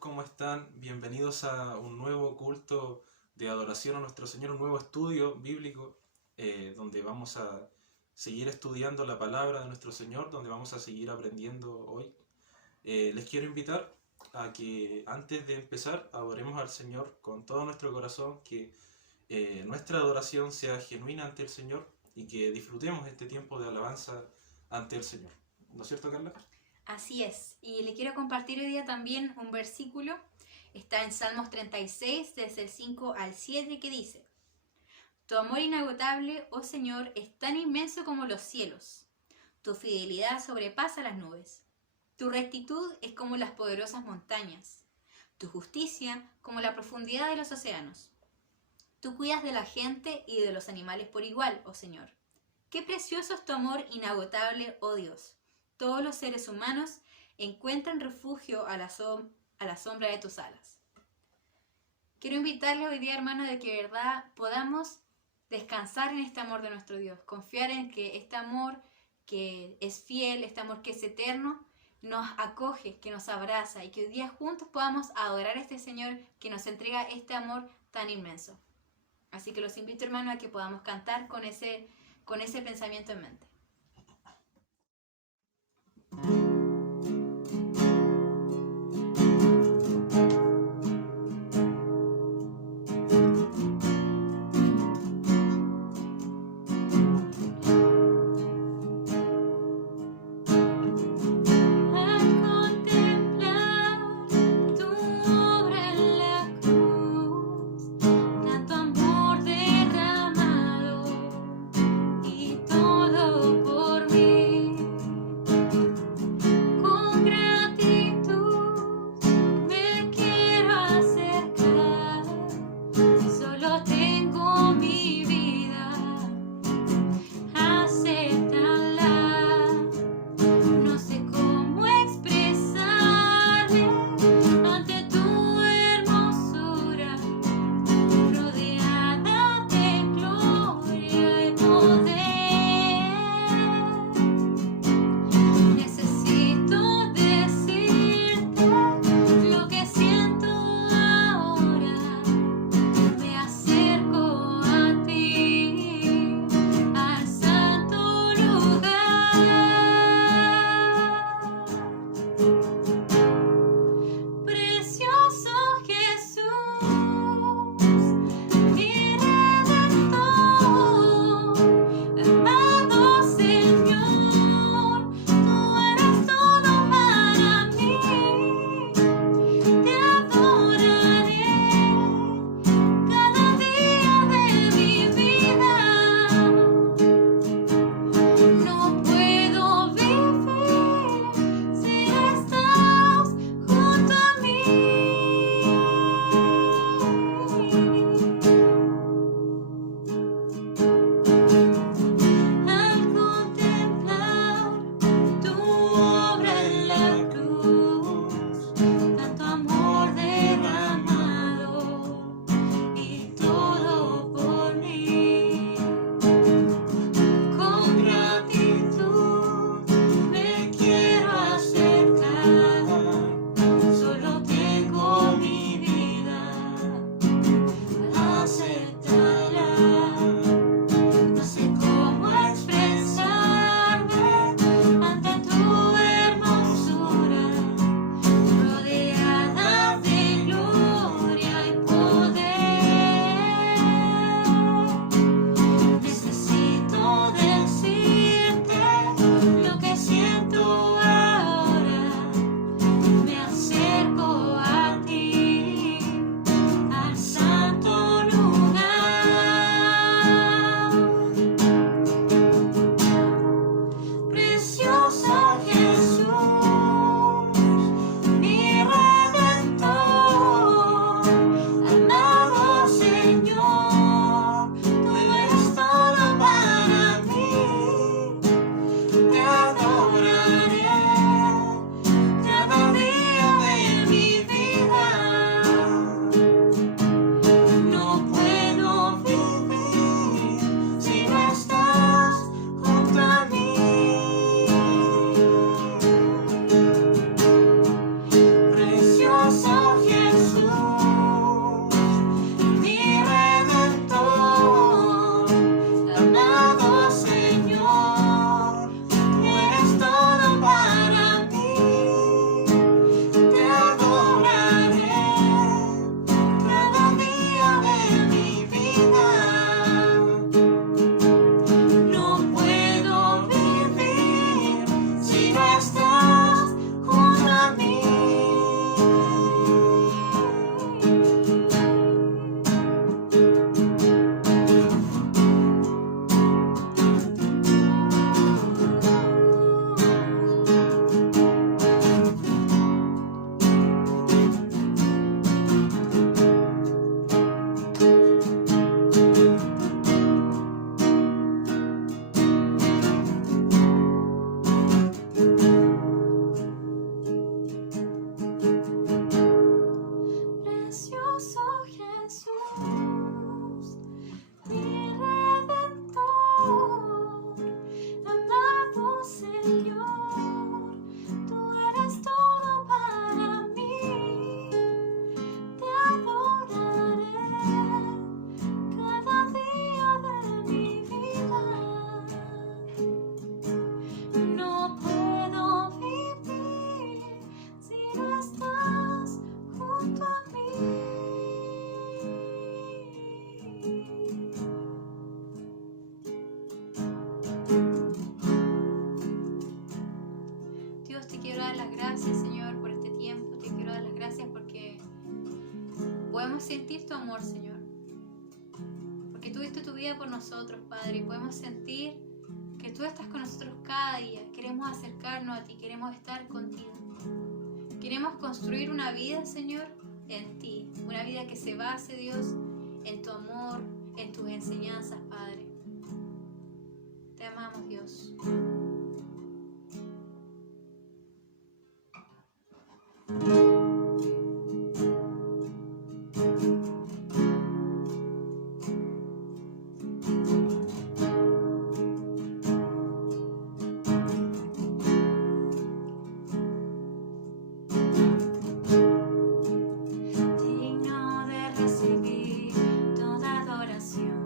¿cómo están? Bienvenidos a un nuevo culto de adoración a nuestro Señor, un nuevo estudio bíblico donde vamos a seguir estudiando la palabra de nuestro Señor, donde vamos a seguir aprendiendo hoy. Les quiero invitar a que antes de empezar adoremos al Señor con todo nuestro corazón, que nuestra adoración sea genuina ante el Señor y que disfrutemos este tiempo de alabanza ante el Señor. ¿No es cierto, Carla? Así es, y le quiero compartir hoy día también un versículo, está en Salmos 36, desde el 5 al 7, que dice: Tu amor inagotable, oh Señor, es tan inmenso como los cielos, tu fidelidad sobrepasa las nubes, tu rectitud es como las poderosas montañas, tu justicia como la profundidad de los océanos. Tú cuidas de la gente y de los animales por igual, oh Señor. Qué precioso es tu amor inagotable, oh Dios. Todos los seres humanos encuentran refugio a la sombra de tus alas. Quiero invitarles hoy día, hermanos, de que de verdad podamos descansar en este amor de nuestro Dios, confiar en que este amor que es fiel, este amor que es eterno, nos acoge, que nos abraza y que hoy día juntos podamos adorar a este Señor que nos entrega este amor tan inmenso. Así que los invito, hermanos, a que podamos cantar con ese pensamiento en mente. Todo gracias, Señor, por este tiempo. Te quiero dar las gracias porque podemos sentir tu amor, Señor. Porque tú diste tu vida por nosotros, Padre, y podemos sentir que tú estás con nosotros cada día. Queremos acercarnos a ti, queremos estar contigo. Queremos construir una vida, Señor, en ti. Una vida que se base, Dios, en tu amor, en tus enseñanzas, Padre. Te amamos, Dios. Digno de recibir toda adoración.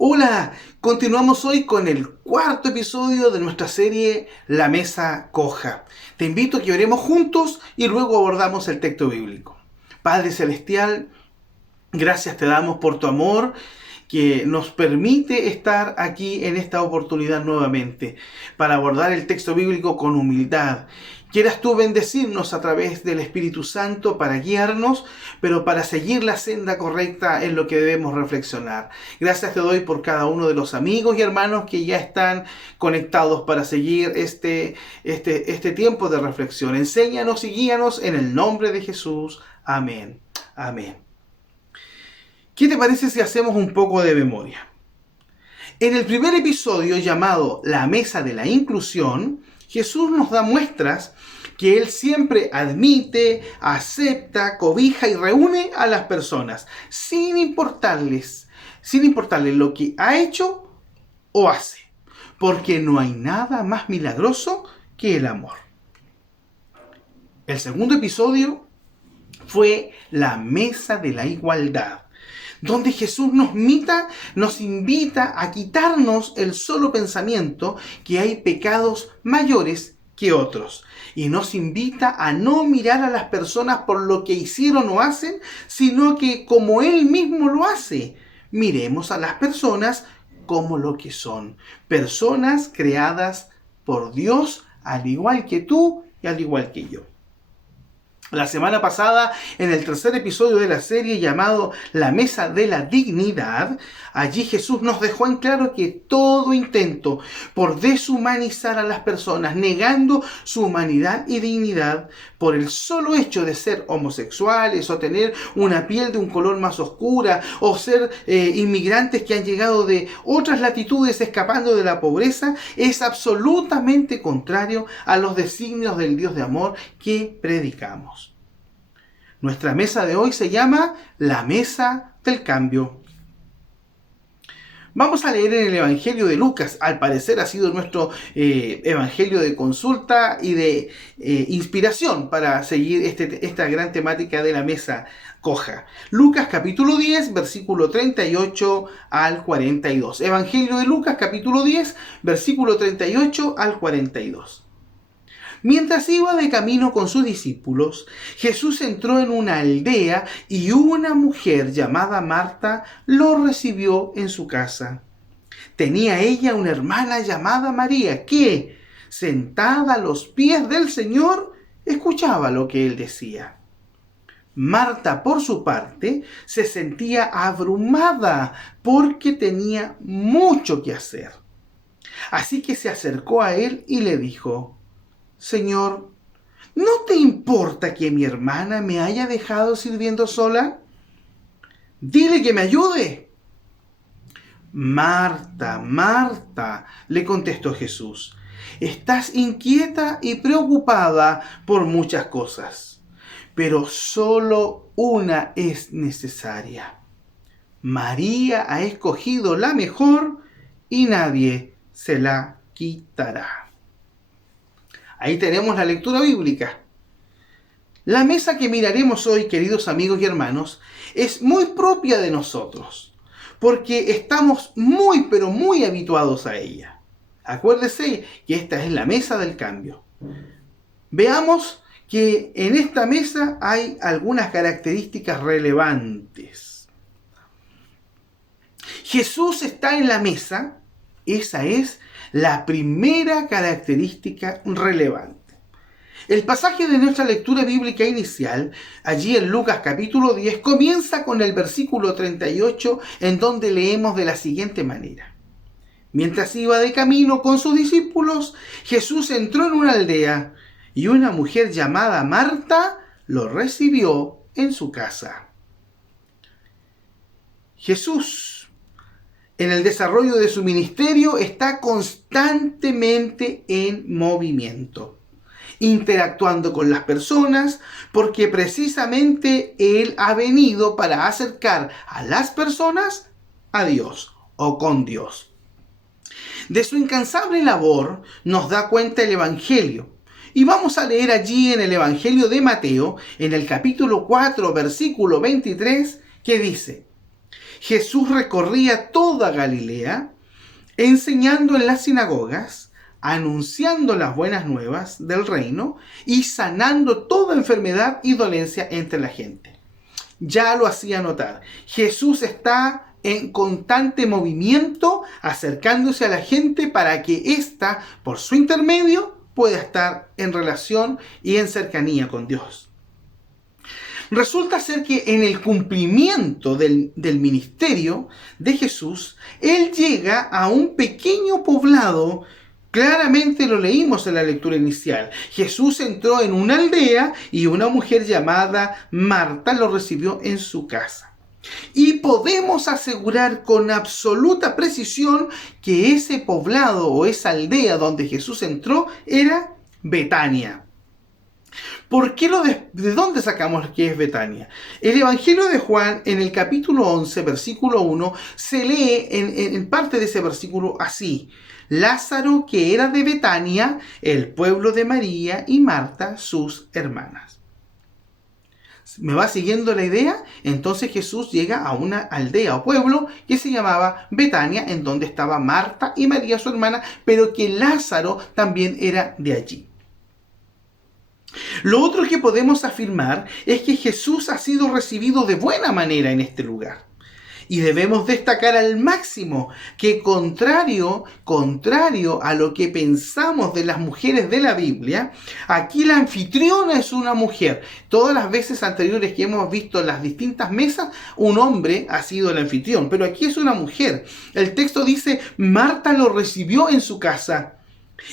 Hola, continuamos hoy con el cuarto episodio de nuestra serie La Mesa Coja. Te invito a que oremos juntos y luego abordamos el texto bíblico. Padre Celestial, gracias te damos por tu amor que nos permite estar aquí en esta oportunidad nuevamente para abordar el texto bíblico con humildad. Quieras tú bendecirnos a través del Espíritu Santo para guiarnos, pero para seguir la senda correcta en lo que debemos reflexionar. Gracias te doy por cada uno de los amigos y hermanos que ya están conectados para seguir este tiempo de reflexión. Enséñanos y guíanos en el nombre de Jesús. Amén. Amén. ¿Qué te parece si hacemos un poco de memoria? En el primer episodio llamado La Mesa de la Inclusión, Jesús nos da muestras que Él siempre admite, acepta, cobija y reúne a las personas, sin importarle lo que ha hecho o hace, porque no hay nada más milagroso que el amor. El segundo episodio fue La Mesa de la Igualdad, donde Jesús nos invita a quitarnos el solo pensamiento que hay pecados mayores que otros. Y nos invita a no mirar a las personas por lo que hicieron o hacen, sino que como Él mismo lo hace, miremos a las personas como lo que son. Personas creadas por Dios, al igual que tú y al igual que yo. La semana pasada, en el tercer episodio de la serie llamado La Mesa de la Dignidad, allí Jesús nos dejó en claro que todo intento por deshumanizar a las personas, negando su humanidad y dignidad por el solo hecho de ser homosexuales o tener una piel de un color más oscura o ser inmigrantes que han llegado de otras latitudes escapando de la pobreza, es absolutamente contrario a los designios del Dios de amor que predicamos. Nuestra mesa de hoy se llama La Mesa del Cambio. Vamos a leer en el Evangelio de Lucas. Al parecer ha sido nuestro evangelio de consulta y de inspiración para seguir esta gran temática de la mesa coja. Lucas capítulo 10, versículo 38 al 42. Evangelio de Lucas capítulo 10, versículo 38 al 42. Mientras iba de camino con sus discípulos, Jesús entró en una aldea y una mujer llamada Marta lo recibió en su casa. Tenía ella una hermana llamada María que, sentada a los pies del Señor, escuchaba lo que él decía. Marta, por su parte, se sentía abrumada porque tenía mucho que hacer. Así que se acercó a él y le dijo: Señor, ¿no te importa que mi hermana me haya dejado sirviendo sola? Dile que me ayude. Marta, Marta, le contestó Jesús, estás inquieta y preocupada por muchas cosas, pero solo una es necesaria. María ha escogido la mejor y nadie se la quitará. Ahí tenemos la lectura bíblica. La mesa que miraremos hoy, queridos amigos y hermanos, es muy propia de nosotros, porque estamos muy, pero muy habituados a ella. Acuérdese que esta es la mesa del cambio. Veamos que en esta mesa hay algunas características relevantes. Jesús está en la mesa, esa es la primera característica relevante. El pasaje de nuestra lectura bíblica inicial, allí en Lucas capítulo 10, comienza con el versículo 38, en donde leemos de la siguiente manera. Mientras iba de camino con sus discípulos, Jesús entró en una aldea y una mujer llamada Marta lo recibió en su casa. Jesús, en el desarrollo de su ministerio, está constantemente en movimiento, interactuando con las personas, porque precisamente Él ha venido para acercar a las personas a Dios o con Dios. De su incansable labor nos da cuenta el Evangelio. Y vamos a leer allí en el Evangelio de Mateo, en el capítulo 4, versículo 23, que dice: Jesús recorría toda Galilea, enseñando en las sinagogas, anunciando las buenas nuevas del reino y sanando toda enfermedad y dolencia entre la gente. Ya lo hacía notar. Jesús está en constante movimiento, acercándose a la gente para que ésta, por su intermedio, pueda estar en relación y en cercanía con Dios. Resulta ser que en el cumplimiento del ministerio de Jesús, Él llega a un pequeño poblado. Claramente lo leímos en la lectura inicial. Jesús entró en una aldea y una mujer llamada Marta lo recibió en su casa. Y podemos asegurar con absoluta precisión que ese poblado o esa aldea donde Jesús entró era Betania. ¿Por qué de dónde sacamos que es Betania? El Evangelio de Juan, en el capítulo 11, versículo 1, se lee en parte de ese versículo así: Lázaro, que era de Betania, el pueblo de María y Marta, sus hermanas. ¿Me va siguiendo la idea? Entonces Jesús llega a una aldea o pueblo que se llamaba Betania, en donde estaba Marta y María, su hermana, pero que Lázaro también era de allí. Lo otro que podemos afirmar es que Jesús ha sido recibido de buena manera en este lugar. Y debemos destacar al máximo que contrario a lo que pensamos de las mujeres de la Biblia, aquí la anfitriona es una mujer. Todas las veces anteriores que hemos visto en las distintas mesas, un hombre ha sido el anfitrión, pero aquí es una mujer. El texto dice: Marta lo recibió en su casa.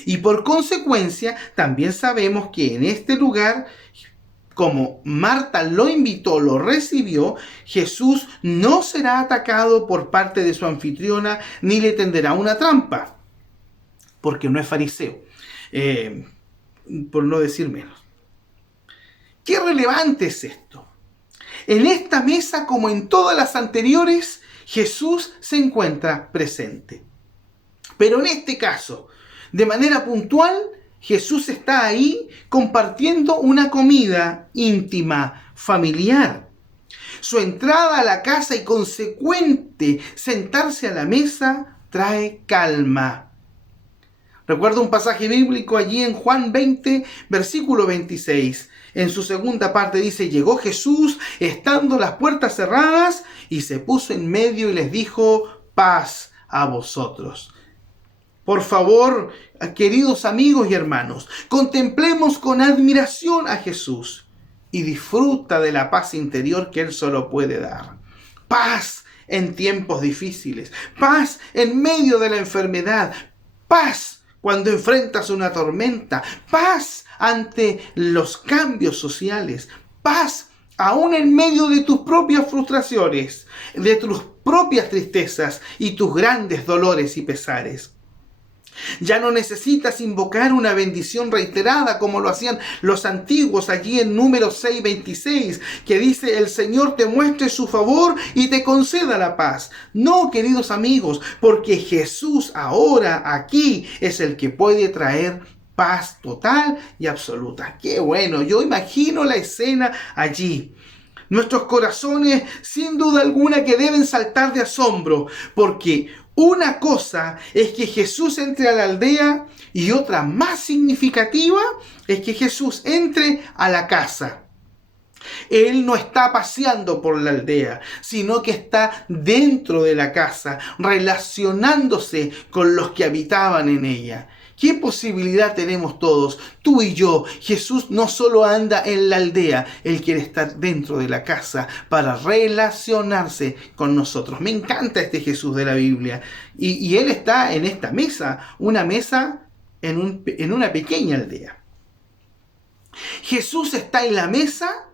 Y por consecuencia, también sabemos que en este lugar, como Marta lo invitó, lo recibió, Jesús no será atacado por parte de su anfitriona ni le tenderá una trampa, porque no es fariseo, por no decir menos. ¿Qué relevante es esto? En esta mesa, como en todas las anteriores, Jesús se encuentra presente. Pero en este caso, de manera puntual, Jesús está ahí compartiendo una comida íntima, familiar. Su entrada a la casa y consecuente sentarse a la mesa trae calma. Recuerdo un pasaje bíblico allí en Juan 20, versículo 26. En su segunda parte dice: llegó Jesús estando las puertas cerradas y se puso en medio y les dijo: paz a vosotros. Por favor, queridos amigos y hermanos, contemplemos con admiración a Jesús y disfruta de la paz interior que Él solo puede dar. Paz en tiempos difíciles, paz en medio de la enfermedad, paz cuando enfrentas una tormenta, paz ante los cambios sociales, paz aún en medio de tus propias frustraciones, de tus propias tristezas y tus grandes dolores y pesares. Ya no necesitas invocar una bendición reiterada como lo hacían los antiguos allí en Números 6:26, que dice: el Señor te muestre su favor y te conceda la paz. No, queridos amigos, porque Jesús ahora aquí es el que puede traer paz total y absoluta. ¡Qué bueno! Yo imagino la escena allí. Nuestros corazones, sin duda alguna, que deben saltar de asombro, porque una cosa es que Jesús entre a la aldea y otra más significativa es que Jesús entre a la casa. Él no está paseando por la aldea, sino que está dentro de la casa, relacionándose con los que habitaban en ella. ¿Qué posibilidad tenemos todos, tú y yo? Jesús no solo anda en la aldea, Él quiere estar dentro de la casa para relacionarse con nosotros. Me encanta este Jesús de la Biblia. Y Él está en esta mesa, una mesa en una pequeña aldea. Jesús está en la mesa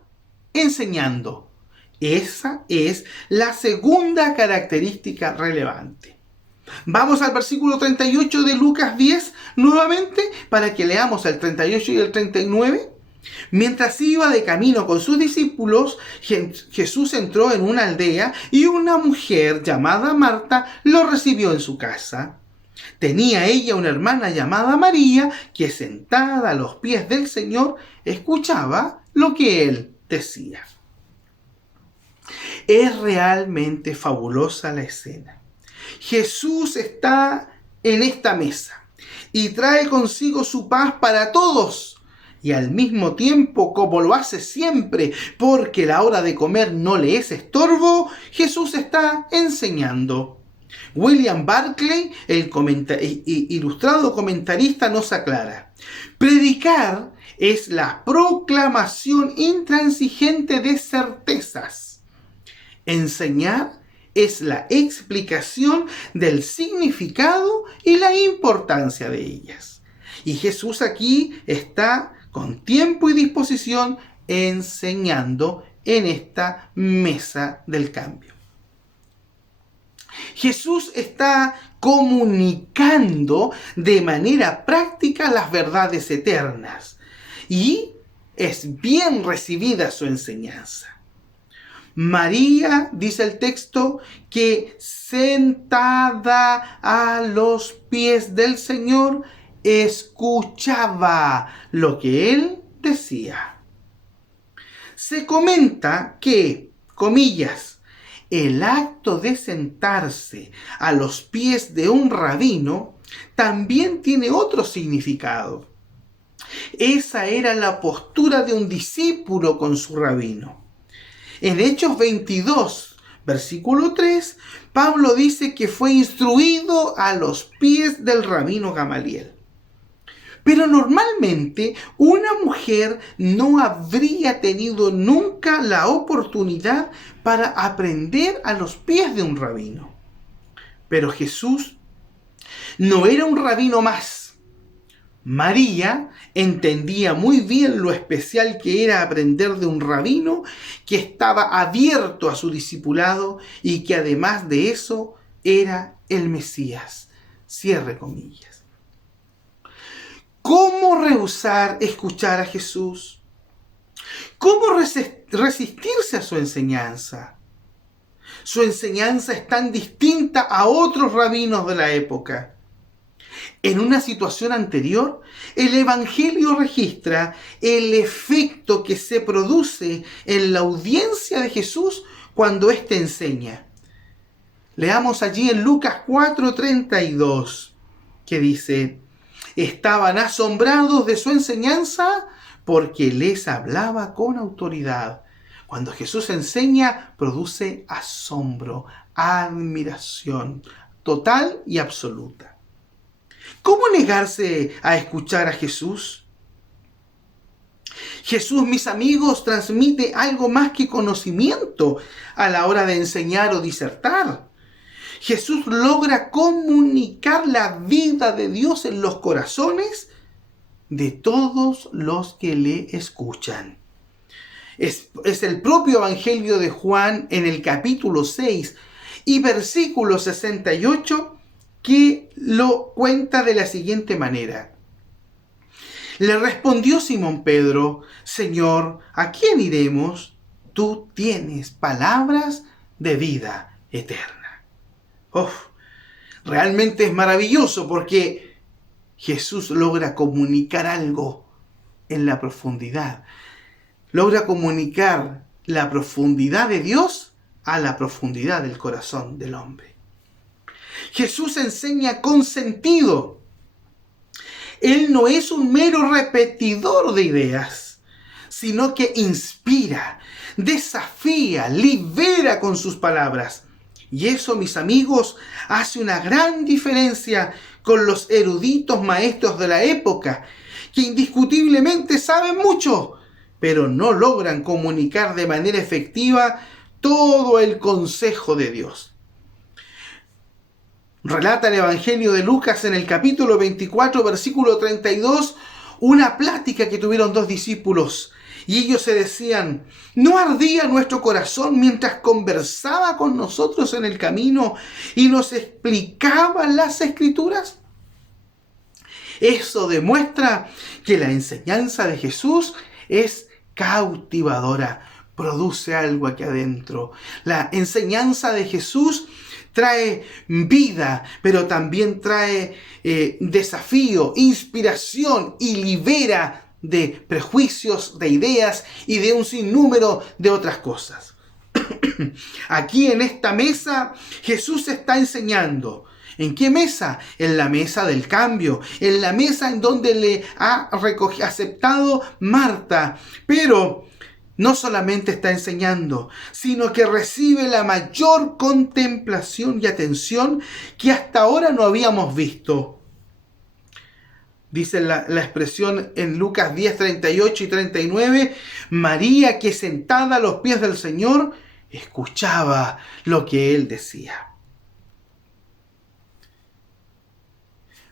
enseñando. Esa es la segunda característica relevante. Vamos al versículo 38 de Lucas 10 nuevamente para que leamos el 38 y el 39. Mientras iba de camino con sus discípulos, Jesús entró en una aldea y una mujer llamada Marta lo recibió en su casa. Tenía ella una hermana llamada María que, sentada a los pies del Señor, escuchaba lo que Él decía. Es realmente fabulosa la escena. Jesús está en esta mesa y trae consigo su paz para todos. Y al mismo tiempo, como lo hace siempre, porque la hora de comer no le es estorbo, Jesús está enseñando. William Barclay, el ilustrado comentarista, nos aclara: predicar es la proclamación intransigente de certezas. Enseñar es la explicación del significado y la importancia de ellas. Y Jesús aquí está con tiempo y disposición enseñando en esta mesa del cambio. Jesús está comunicando de manera práctica las verdades eternas y es bien recibida su enseñanza. María, dice el texto, que sentada a los pies del Señor, escuchaba lo que él decía. Se comenta que, comillas, el acto de sentarse a los pies de un rabino también tiene otro significado. Esa era la postura de un discípulo con su rabino. En Hechos 22, versículo 3, Pablo dice que fue instruido a los pies del rabino Gamaliel. Pero normalmente una mujer no habría tenido nunca la oportunidad para aprender a los pies de un rabino. Pero Jesús no era un rabino más. María entendía muy bien lo especial que era aprender de un rabino que estaba abierto a su discipulado y que además de eso era el Mesías. Cierre comillas. ¿Cómo rehusar escuchar a Jesús? ¿Cómo resistirse a su enseñanza? Su enseñanza es tan distinta a otros rabinos de la época. En una situación anterior, el Evangelio registra el efecto que se produce en la audiencia de Jesús cuando éste enseña. Leamos allí en Lucas 4:32, que dice: estaban asombrados de su enseñanza porque les hablaba con autoridad. Cuando Jesús enseña, produce asombro, admiración total y absoluta. ¿Cómo negarse a escuchar a Jesús? Jesús, mis amigos, transmite algo más que conocimiento a la hora de enseñar o disertar. Jesús logra comunicar la vida de Dios en los corazones de todos los que le escuchan. Es el propio Evangelio de Juan en el capítulo 6 y versículo 68 que lo cuenta de la siguiente manera. Le respondió Simón Pedro: Señor, ¿a quién iremos? Tú tienes palabras de vida eterna. Realmente es maravilloso porque Jesús logra comunicar algo en la profundidad. Logra comunicar la profundidad de Dios a la profundidad del corazón del hombre. Jesús enseña con sentido. Él no es un mero repetidor de ideas, sino que inspira, desafía, libera con sus palabras. Y eso, mis amigos, hace una gran diferencia con los eruditos maestros de la época, que indiscutiblemente saben mucho, pero no logran comunicar de manera efectiva todo el consejo de Dios. Relata el Evangelio de Lucas en el capítulo 24, versículo 32, una plática que tuvieron dos discípulos. Y ellos se decían: ¿no ardía nuestro corazón mientras conversaba con nosotros en el camino y nos explicaba las Escrituras? Eso demuestra que la enseñanza de Jesús es cautivadora, produce algo aquí adentro. La enseñanza de Jesús trae vida, pero también trae desafío, inspiración y libera de prejuicios, de ideas y de un sinnúmero de otras cosas. Aquí en esta mesa Jesús está enseñando. ¿En qué mesa? En la mesa del cambio, en la mesa en donde le ha aceptado Marta. Pero no solamente está enseñando, sino que recibe la mayor contemplación y atención que hasta ahora no habíamos visto. Dice la expresión en Lucas 10, 38 y 39, María, que sentada a los pies del Señor, escuchaba lo que él decía.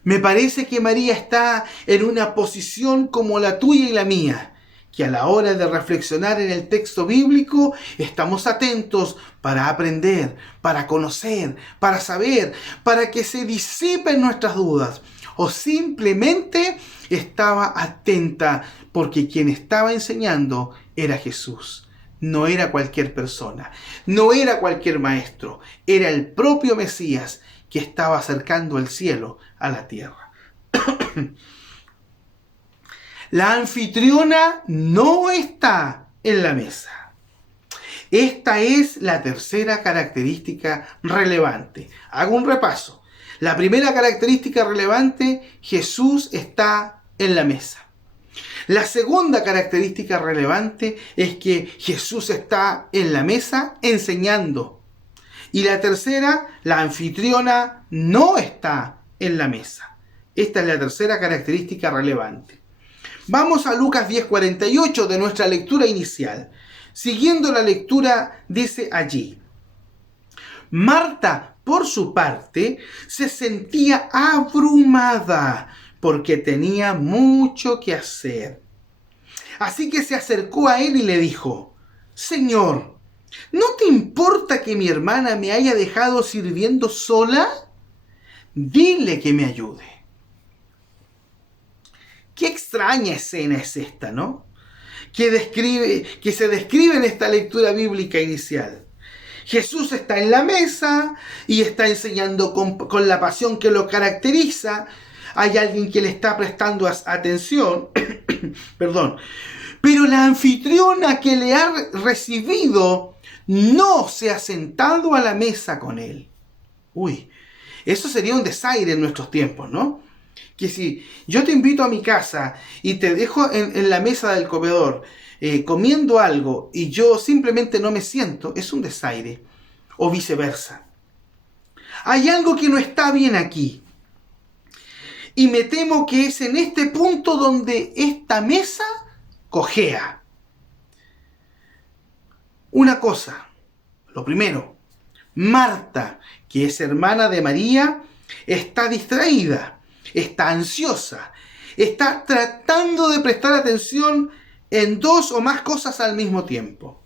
Me parece que María está en una posición como la tuya y la mía, que a la hora de reflexionar en el texto bíblico estamos atentos para aprender, para conocer, para saber, para que se disipen nuestras dudas. O simplemente estaba atenta porque quien estaba enseñando era Jesús. No era cualquier persona, no era cualquier maestro, era el propio Mesías que estaba acercando el cielo a la tierra. La anfitriona no está en la mesa. Esta es la tercera característica relevante. Hago un repaso. La primera característica relevante, Jesús está en la mesa. La segunda característica relevante es que Jesús está en la mesa enseñando. Y la tercera, la anfitriona no está en la mesa. Esta es la tercera característica relevante. Vamos a Lucas 10:48 de nuestra lectura inicial. Siguiendo la lectura, dice allí: Marta, por su parte, se sentía abrumada porque tenía mucho que hacer. Así que se acercó a él y le dijo: Señor, ¿no te importa que mi hermana me haya dejado sirviendo sola? Dile que me ayude. Qué extraña escena es esta, ¿no? Que se describe en esta lectura bíblica inicial. Jesús está en la mesa y está enseñando con la pasión que lo caracteriza. Hay alguien que le está prestando atención. Perdón. Pero la anfitriona que le ha recibido no se ha sentado a la mesa con él. Uy, eso sería un desaire en nuestros tiempos, ¿no? Que si yo te invito a mi casa y te dejo en la mesa del comedor comiendo algo y yo simplemente no me siento, es un desaire. O viceversa. Hay algo que no está bien aquí. Y me temo que es en este punto donde esta mesa cojea. Una cosa, lo primero, Marta, que es hermana de María, está distraída, está ansiosa, está tratando de prestar atención en dos o más cosas al mismo tiempo.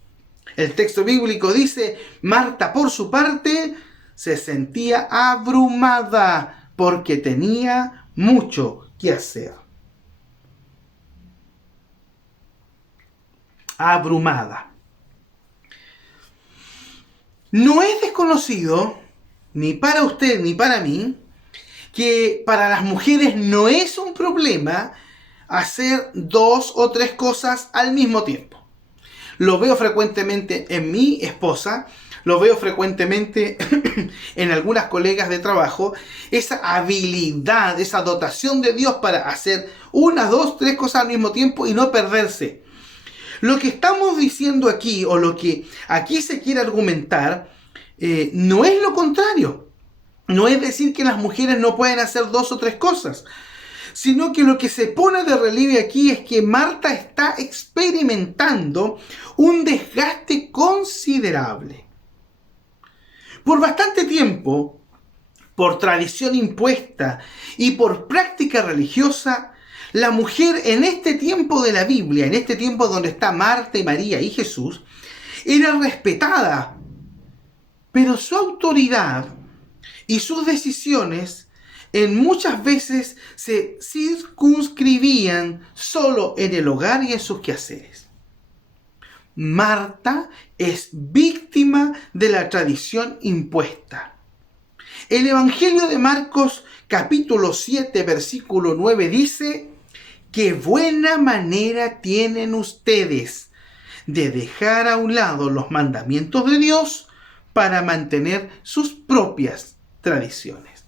El texto bíblico dice, Marta por su parte se sentía abrumada porque tenía mucho que hacer. Abrumada. No es desconocido, ni para usted ni para mí, que para las mujeres no es un problema hacer dos o tres cosas al mismo tiempo. Lo veo frecuentemente en mi esposa, lo veo frecuentemente en algunas colegas de trabajo, esa habilidad, esa dotación de Dios para hacer una, dos, tres cosas al mismo tiempo y no perderse. Lo que estamos diciendo aquí, o lo que aquí se quiere argumentar, no es lo contrario. No es decir que las mujeres no pueden hacer dos o tres cosas, sino que lo que se pone de relieve aquí es que Marta está experimentando un desgaste considerable. Por bastante tiempo, por tradición impuesta y por práctica religiosa, la mujer en este tiempo de la Biblia, en este tiempo donde está Marta y María y Jesús, era respetada, pero su autoridad y sus decisiones en muchas veces se circunscribían solo en el hogar y en sus quehaceres. Marta es víctima de la tradición impuesta. El Evangelio de Marcos, capítulo 7, versículo 9 dice: ¡qué buena manera tienen ustedes de dejar a un lado los mandamientos de Dios para mantener sus propias tradiciones.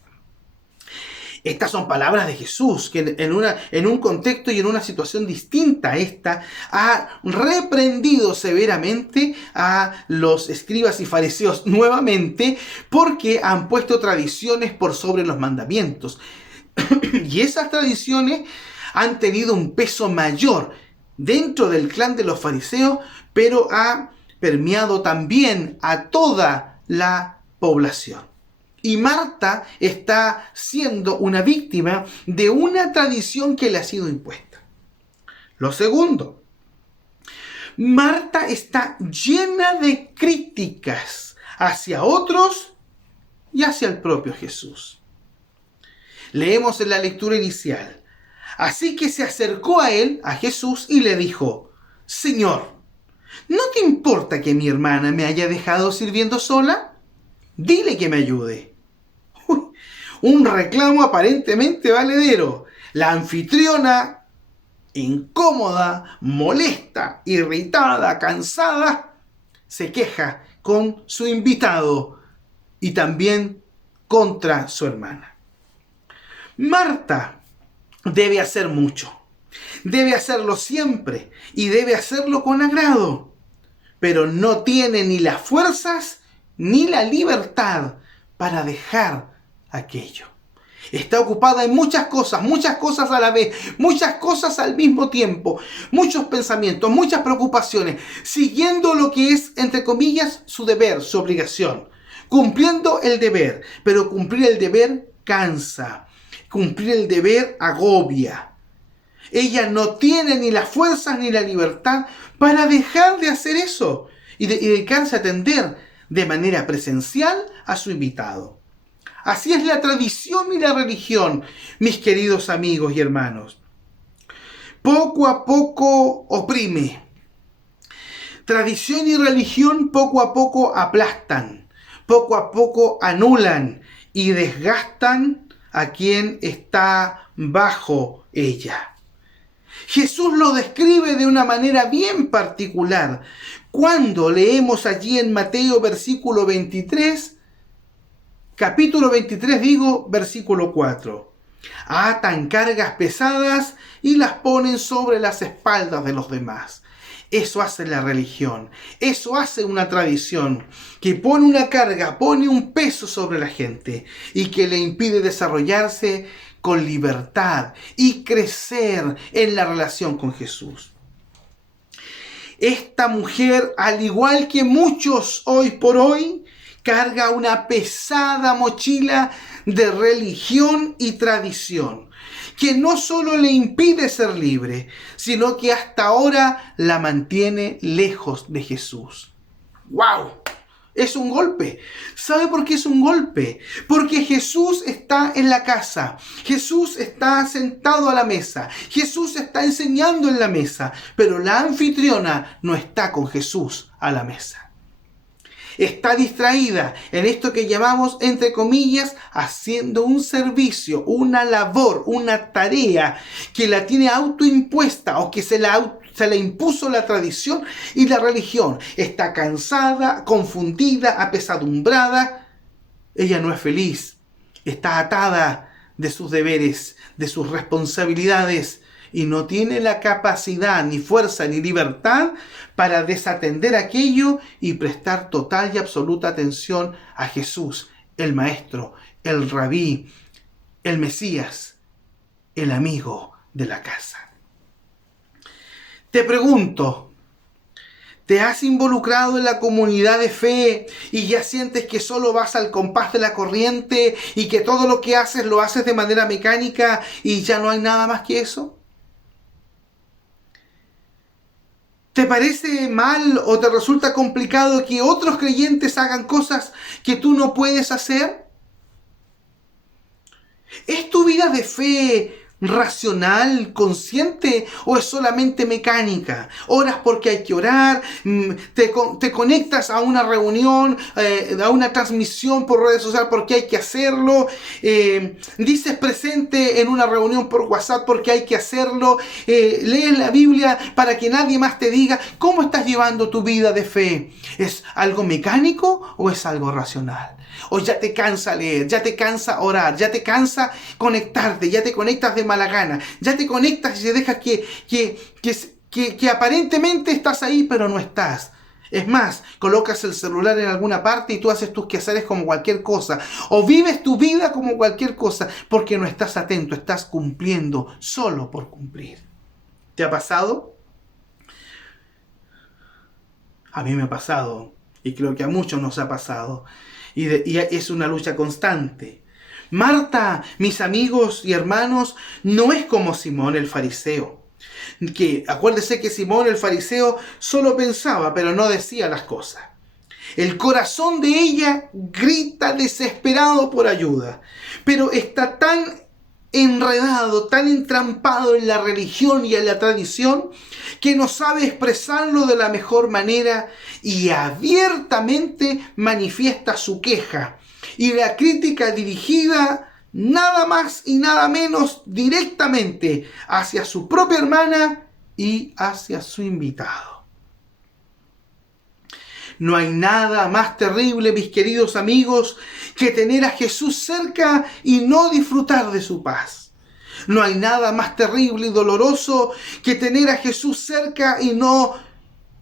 Estas son palabras de Jesús, que en un contexto y en una situación distinta a esta, ha reprendido severamente a los escribas y fariseos nuevamente porque han puesto tradiciones por sobre los mandamientos. Y esas tradiciones han tenido un peso mayor dentro del clan de los fariseos, pero ha permeado también a toda la población. Y Marta está siendo una víctima de una tradición que le ha sido impuesta. Lo segundo, Marta está llena de críticas hacia otros y hacia el propio Jesús. Leemos en la lectura inicial. Así que se acercó a él, a Jesús, y le dijo: Señor, ¿no te importa que mi hermana me haya dejado sirviendo sola? Dile que me ayude. Un reclamo aparentemente valedero. La anfitriona, incómoda, molesta, irritada, cansada, se queja con su invitado y también contra su hermana. Marta debe hacer mucho. Debe hacerlo siempre y debe hacerlo con agrado. Pero no tiene ni las fuerzas ni la libertad para dejar aquello. Está ocupada en muchas cosas a la vez, muchas cosas al mismo tiempo, muchos pensamientos, muchas preocupaciones, siguiendo lo que es, entre comillas, su deber, su obligación, cumpliendo el deber, pero cumplir el deber cansa, cumplir el deber agobia. Ella no tiene ni las fuerzas ni la libertad para dejar de hacer eso y dedicarse a atender de manera presencial a su invitado. Así es la tradición y la religión, mis queridos amigos y hermanos. Poco a poco oprime. Tradición y religión poco a poco aplastan, poco a poco anulan y desgastan a quien está bajo ella. Jesús lo describe de una manera bien particular. Cuando leemos allí en Mateo capítulo 23, versículo 4. Atan cargas pesadas y las ponen sobre las espaldas de los demás. Eso hace la religión, eso hace una tradición que pone una carga, pone un peso sobre la gente y que le impide desarrollarse con libertad y crecer en la relación con Jesús. Esta mujer, al igual que muchos hoy por hoy, carga una pesada mochila de religión y tradición, que no solo le impide ser libre, sino que hasta ahora la mantiene lejos de Jesús. ¡Wow! Es un golpe. ¿Sabe por qué es un golpe? Porque Jesús está en la casa. Jesús está sentado a la mesa. Jesús está enseñando en la mesa. Pero la anfitriona no está con Jesús a la mesa. Está distraída en esto que llamamos, entre comillas, haciendo un servicio, una labor, una tarea que la tiene autoimpuesta o que se le impuso la tradición y la religión. Está cansada, confundida, apesadumbrada. Ella no es feliz. Está atada de sus deberes, de sus responsabilidades y no tiene la capacidad, ni fuerza, ni libertad para desatender aquello y prestar total y absoluta atención a Jesús, el Maestro, el Rabí, el Mesías, el amigo de la casa. Te pregunto, ¿te has involucrado en la comunidad de fe y ya sientes que solo vas al compás de la corriente y que todo lo que haces lo haces de manera mecánica y ya no hay nada más que eso? ¿Te parece mal o te resulta complicado que otros creyentes hagan cosas que tú no puedes hacer? ¿Es tu vida de fe racional, consciente, o es solamente mecánica? Oras porque hay que orar, te conectas a una reunión, a una transmisión por redes sociales porque hay que hacerlo, dices presente en una reunión por WhatsApp porque hay que hacerlo, lees la Biblia para que nadie más te diga. ¿Cómo estás llevando tu vida de fe? ¿Es algo mecánico o es algo racional? O ya te cansa leer, ya te cansa orar, ya te cansa conectarte, ya te conectas de mala gana, ya te conectas y te dejas que aparentemente estás ahí, pero no estás. Es más, colocas el celular en alguna parte y tú haces tus quehaceres como cualquier cosa. O vives tu vida como cualquier cosa porque no estás atento, estás cumpliendo solo por cumplir. ¿Te ha pasado? A mí me ha pasado y creo que a muchos nos ha pasado. Y es una lucha constante. Marta, mis amigos y hermanos, no es como Simón el fariseo. Acuérdese que Simón el fariseo solo pensaba, pero no decía las cosas. El corazón de ella grita desesperado por ayuda, pero está tan enredado, tan entrampado en la religión y en la tradición, que no sabe expresarlo de la mejor manera y abiertamente manifiesta su queja y la crítica dirigida nada más y nada menos directamente hacia su propia hermana y hacia su invitado. No hay nada más terrible, mis queridos amigos, que tener a Jesús cerca y no disfrutar de su paz. No hay nada más terrible y doloroso que tener a Jesús cerca y no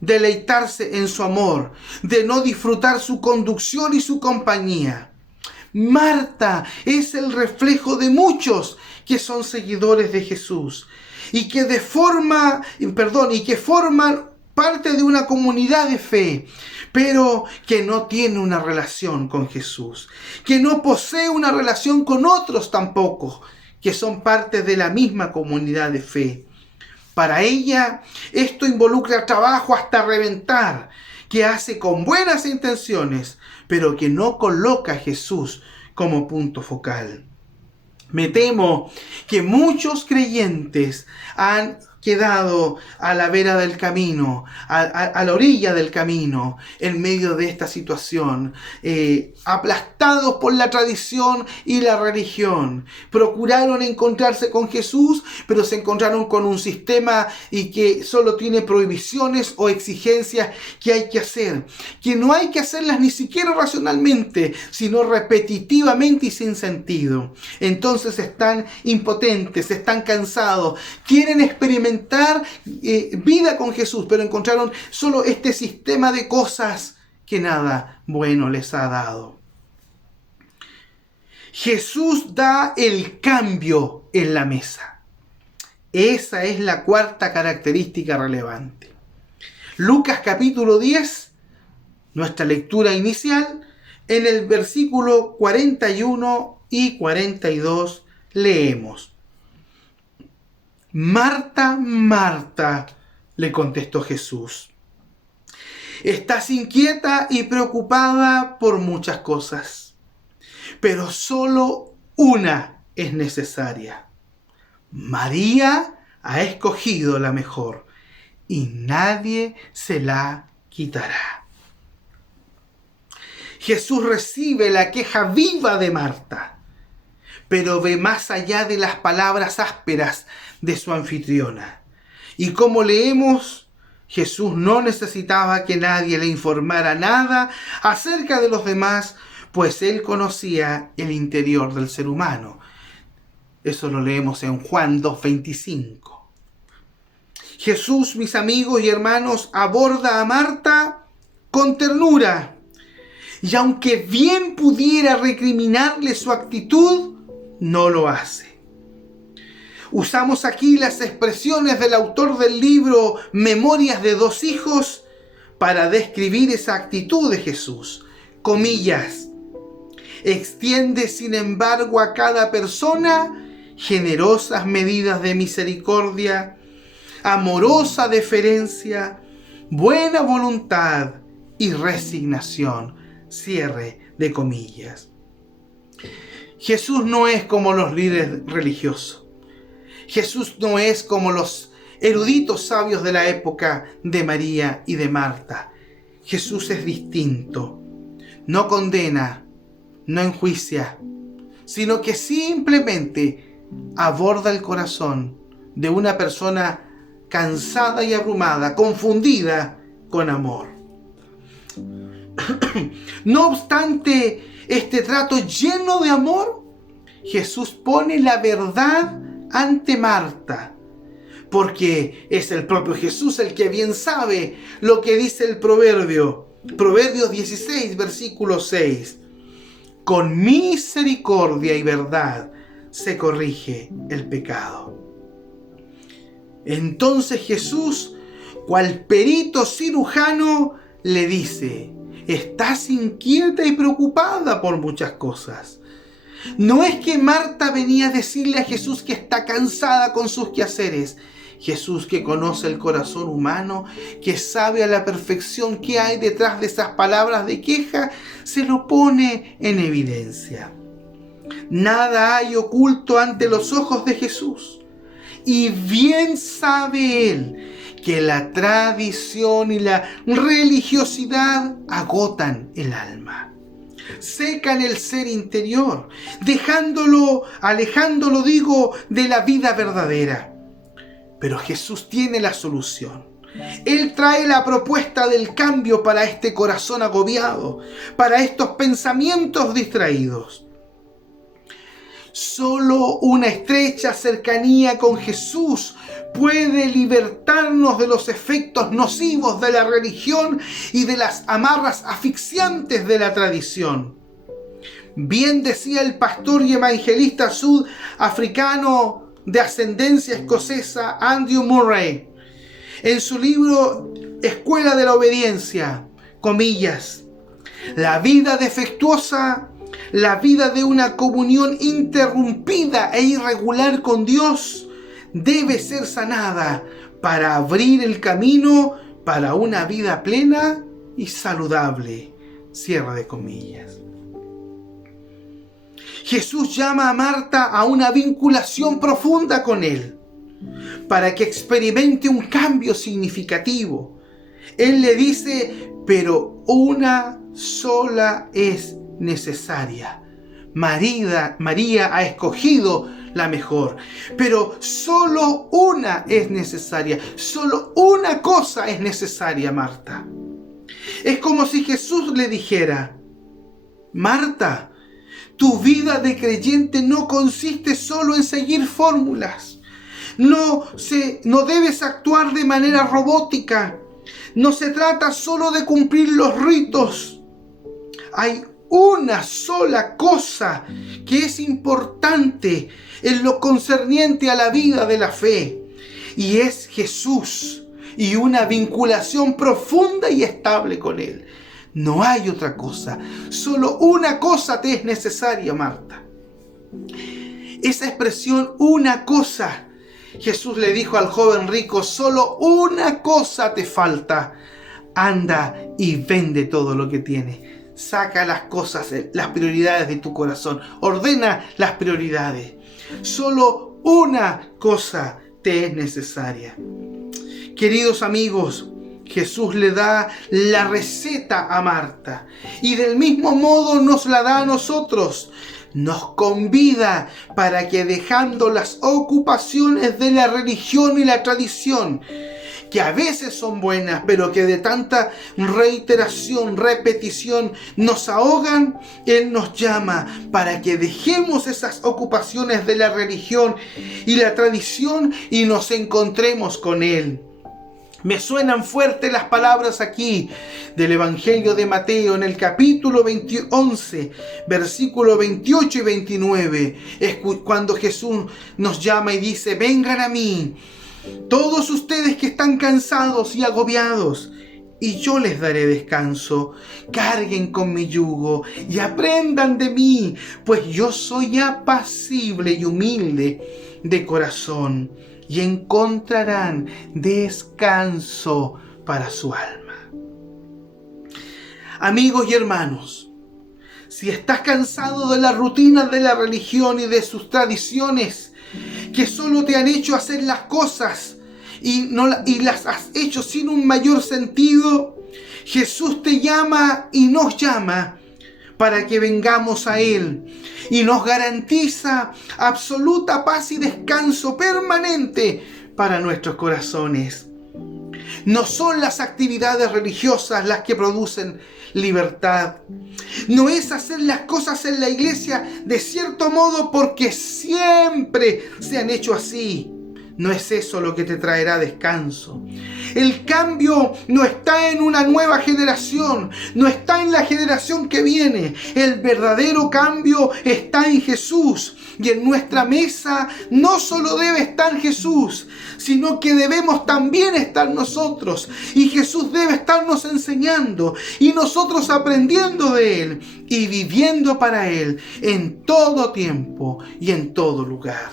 deleitarse en su amor, de no disfrutar su conducción y su compañía. Marta es el reflejo de muchos que son seguidores de Jesús y que forman parte de una comunidad de fe, pero que no tiene una relación con Jesús, que no posee una relación con otros tampoco, que son parte de la misma comunidad de fe. Para ella, esto involucra trabajo hasta reventar, que hace con buenas intenciones, pero que no coloca a Jesús como punto focal. Me temo que muchos creyentes han quedado a la vera del camino, a la orilla del camino, en medio de esta situación, aplastados por la tradición y la religión. Procuraron encontrarse con Jesús, pero se encontraron con un sistema y que solo tiene prohibiciones o exigencias que hay que hacer, que no hay que hacerlas ni siquiera racionalmente, sino repetitivamente y sin sentido. Entonces están impotentes, están cansados, quieren experimentar vida con Jesús, pero encontraron solo este sistema de cosas que nada bueno les ha dado. Jesús da el cambio en la mesa. Esa es la cuarta característica relevante. Lucas capítulo 10, nuestra lectura inicial, en el versículo 41 y 42 leemos: Marta, Marta, le contestó Jesús, estás inquieta y preocupada por muchas cosas, pero solo una es necesaria. María ha escogido la mejor y nadie se la quitará. Jesús recibe la queja viva de Marta, pero ve más allá de las palabras ásperas de su anfitriona. Y como leemos, Jesús no necesitaba que nadie le informara nada acerca de los demás, pues él conocía el interior del ser humano. Eso lo leemos en Juan 2:25. Jesús, mis amigos y hermanos, aborda a Marta con ternura. Y aunque bien pudiera recriminarle su actitud, no lo hace. Usamos aquí las expresiones del autor del libro Memorias de dos hijos para describir esa actitud de Jesús. Comillas: extiende sin embargo a cada persona generosas medidas de misericordia, amorosa deferencia, buena voluntad y resignación. Cierre de comillas. Jesús no es como los líderes religiosos. Jesús no es como los eruditos sabios de la época de María y de Marta. Jesús es distinto. No condena, no enjuicia, sino que simplemente aborda el corazón de una persona cansada y abrumada, confundida, con amor. No obstante este trato lleno de amor, Jesús pone la verdad ante Marta, porque es el propio Jesús el que bien sabe lo que dice el Proverbios 16, versículo 6. Con misericordia y verdad se corrige el pecado. Entonces Jesús, cual perito cirujano, le dice: estás inquieta y preocupada por muchas cosas. No es que Marta venía a decirle a Jesús que está cansada con sus quehaceres. Jesús, que conoce el corazón humano, que sabe a la perfección qué hay detrás de esas palabras de queja, se lo pone en evidencia. Nada hay oculto ante los ojos de Jesús. Y bien sabe Él que la tradición y la religiosidad agotan el alma, secan el ser interior, alejándolo de la vida verdadera. Pero Jesús tiene la solución. Él trae la propuesta del cambio para este corazón agobiado, para estos pensamientos distraídos. Solo una estrecha cercanía con Jesús puede libertarnos de los efectos nocivos de la religión y de las amarras asfixiantes de la tradición. Bien decía el pastor y evangelista sudafricano de ascendencia escocesa Andrew Murray en su libro Escuela de la Obediencia, comillas: la vida defectuosa, la vida de una comunión interrumpida e irregular con Dios, debe ser sanada para abrir el camino para una vida plena y saludable. Cierre de comillas. Jesús llama a Marta a una vinculación profunda con Él, para que experimente un cambio significativo. Él le dice: pero una sola es necesaria. María ha escogido la mejor, pero solo una es necesaria. Solo una cosa es necesaria, Marta. Es como si Jesús le dijera: Marta, tu vida de creyente no consiste solo en seguir fórmulas. No debes actuar de manera robótica. No se trata solo de cumplir los ritos. Hay una sola cosa que es importante en lo concerniente a la vida de la fe, y es Jesús y una vinculación profunda y estable con Él. No hay otra cosa. Solo una cosa te es necesaria, Marta. Esa expresión, una cosa, Jesús le dijo al joven rico: solo una cosa te falta. Anda y vende todo lo que tienes. Saca las cosas, las prioridades de tu corazón. Ordena las prioridades. Solo una cosa te es necesaria. Queridos amigos, Jesús le da la receta a Marta y del mismo modo nos la da a nosotros. Nos convida para que, dejando las ocupaciones de la religión y la tradición, que a veces son buenas, pero que de tanta reiteración, repetición nos ahogan, Él nos llama para que dejemos esas ocupaciones de la religión y la tradición y nos encontremos con Él. Me suenan fuertes las palabras aquí del Evangelio de Mateo en el capítulo 11, versículo 28 y 29. Es cuando Jesús nos llama y dice: vengan a mí, todos ustedes que están cansados y agobiados, y yo les daré descanso. Carguen con mi yugo y aprendan de mí, pues yo soy apacible y humilde de corazón, y encontrarán descanso para su alma. Amigos y hermanos, si estás cansado de la rutina de la religión y de sus tradiciones que solo te han hecho hacer las cosas y las has hecho sin un mayor sentido. Jesús te llama y nos llama para que vengamos a Él, y nos garantiza absoluta paz y descanso permanente para nuestros corazones. No son las actividades religiosas las que producen libertad. No es hacer las cosas en la iglesia de cierto modo porque siempre se han hecho así. No es eso lo que te traerá descanso. El cambio no está en una nueva generación, no está en la generación que viene. El verdadero cambio está en Jesús. Y en nuestra mesa no solo debe estar Jesús, sino que debemos también estar nosotros. Y Jesús debe estarnos enseñando y nosotros aprendiendo de Él y viviendo para Él en todo tiempo y en todo lugar.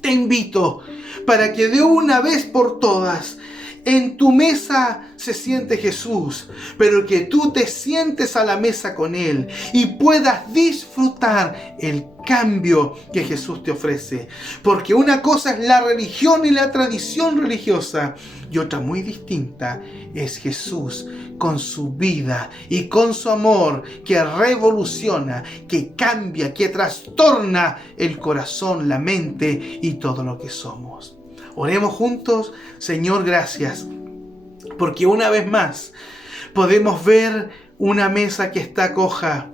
Te invito para que de una vez por todas en tu mesa se siente Jesús, pero que tú te sientes a la mesa con Él y puedas disfrutar el cambio que Jesús te ofrece. Porque una cosa es la religión y la tradición religiosa, y otra muy distinta es Jesús con su vida y con su amor que revoluciona, que cambia, que trastorna el corazón, la mente y todo lo que somos. Oremos juntos. Señor, gracias, porque una vez más podemos ver una mesa que está coja,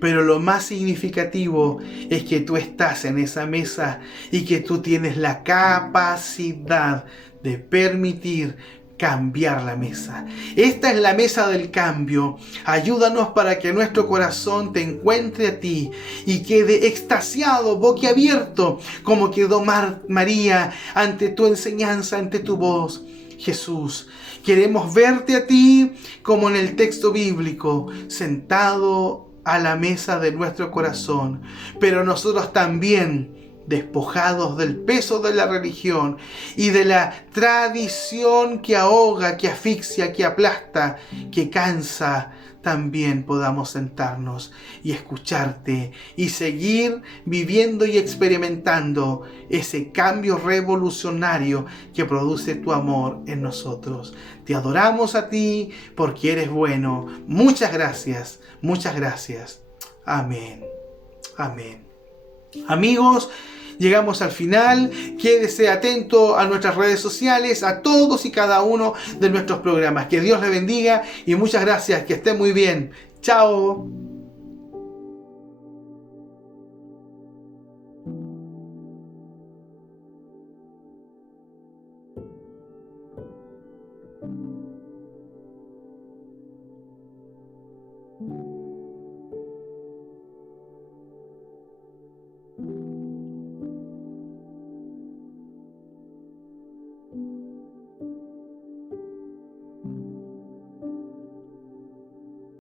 pero lo más significativo es que tú estás en esa mesa y que tú tienes la capacidad de permitir cambiar la mesa. Esta es la mesa del cambio. Ayúdanos para que nuestro corazón te encuentre a ti y quede extasiado, boquiabierto, como quedó María ante tu enseñanza, ante tu voz. Jesús, queremos verte a ti como en el texto bíblico, sentado a la mesa de nuestro corazón, pero nosotros también despojados del peso de la religión y de la tradición que ahoga, que asfixia, que aplasta, que cansa, también podamos sentarnos y escucharte y seguir viviendo y experimentando ese cambio revolucionario que produce tu amor en nosotros. Te adoramos a ti porque eres bueno. Muchas gracias, muchas gracias. Amén. Amén. Amigos, llegamos al final. Quédese atento a nuestras redes sociales, a todos y cada uno de nuestros programas. Que Dios le bendiga y muchas gracias. Que esté muy bien. Chao.